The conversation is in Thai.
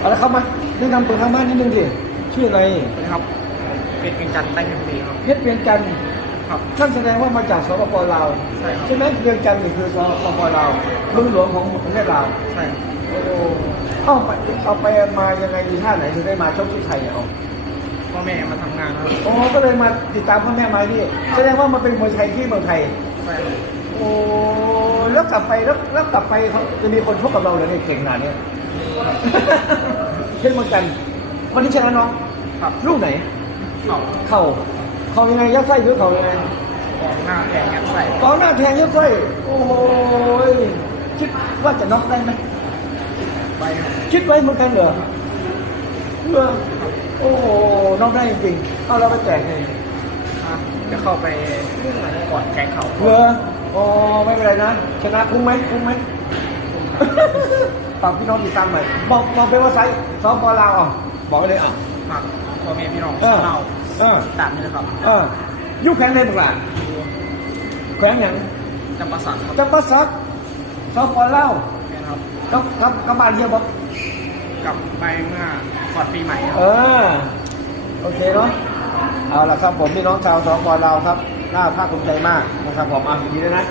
เอาละครับมาแนะนำตัวทางบ้านนิดนึงสิชื่ออะไรสวัสดีครับเป็นกินจันทร์ใต้เพียงปีครับ เพชรเวียงจันทร์ครับ นั่นแสดงว่ามาจากสปปลาวใช่ครับใช่ไหมเวียงจันทร์นี่คือสปปลาวเมืองหลวงของประเทศลาวใช่ครับโอ้เอาไปเอาไปมายังไงดีท่าไหนถึงได้มาชกที่ไทยเนี่ยเอาพ่อแม่มาทำงานครับโอ้ก็เลยมาติดตามพ่อแม่มาที่แสดงว่ามาเป็นมวยไทยที่เมืองไทย ใช่ครับโอ้แล้วกลับไปแล้วแล้วกลับไปเขาจะมีคนชกกับเราเลยเนี่ยเก่งขนาดเนี้ย เช่นเหมือนกันวันนี้ชนะน้องครับลูกไหน เข่าเข่าเข่ายังไงยัดไส้หรือเข่ายังไงออกหน้าแทงยัดใส่กองหน้าแทงยัดไส้โอ้โหยคิดว่าจะน็อกได้ไหมไปครับคิดไว้เหมือนกันเหรอเออโอ้โหน็อกได้จริงๆเอาเราไปแจกเลยอะจะเข้าไปก่อนแข่งเข่าเหรอโอ้ไม่เป็นไรนะชนะคุ้มไหมคุ้มไหม ฝากพี่น้องติดตามหน่อยบอกบอกไปว่าไซส์ซ้อมบอลลาวอะบอกไปเลยอะ ฝากพ่อแม่พี่น้องเออ ชาวเราเออตามนี่นะครับเออยุคแข่งเลยบุกหลานแขวงอย่างจำปาสักครับจังหวัดซักซ้อมบอลเล่าวแม่นครับครับครับกลับบ้านเที่ยวบอกกลับไปเมื่อก่อนปีใหม่ครับ เออโอเคเนาะเอาละครับผมพี่น้องชาวสองบอลเราวครับน่าภาคภูมิใจมากนะครับผมอะยินดีด้วยนะ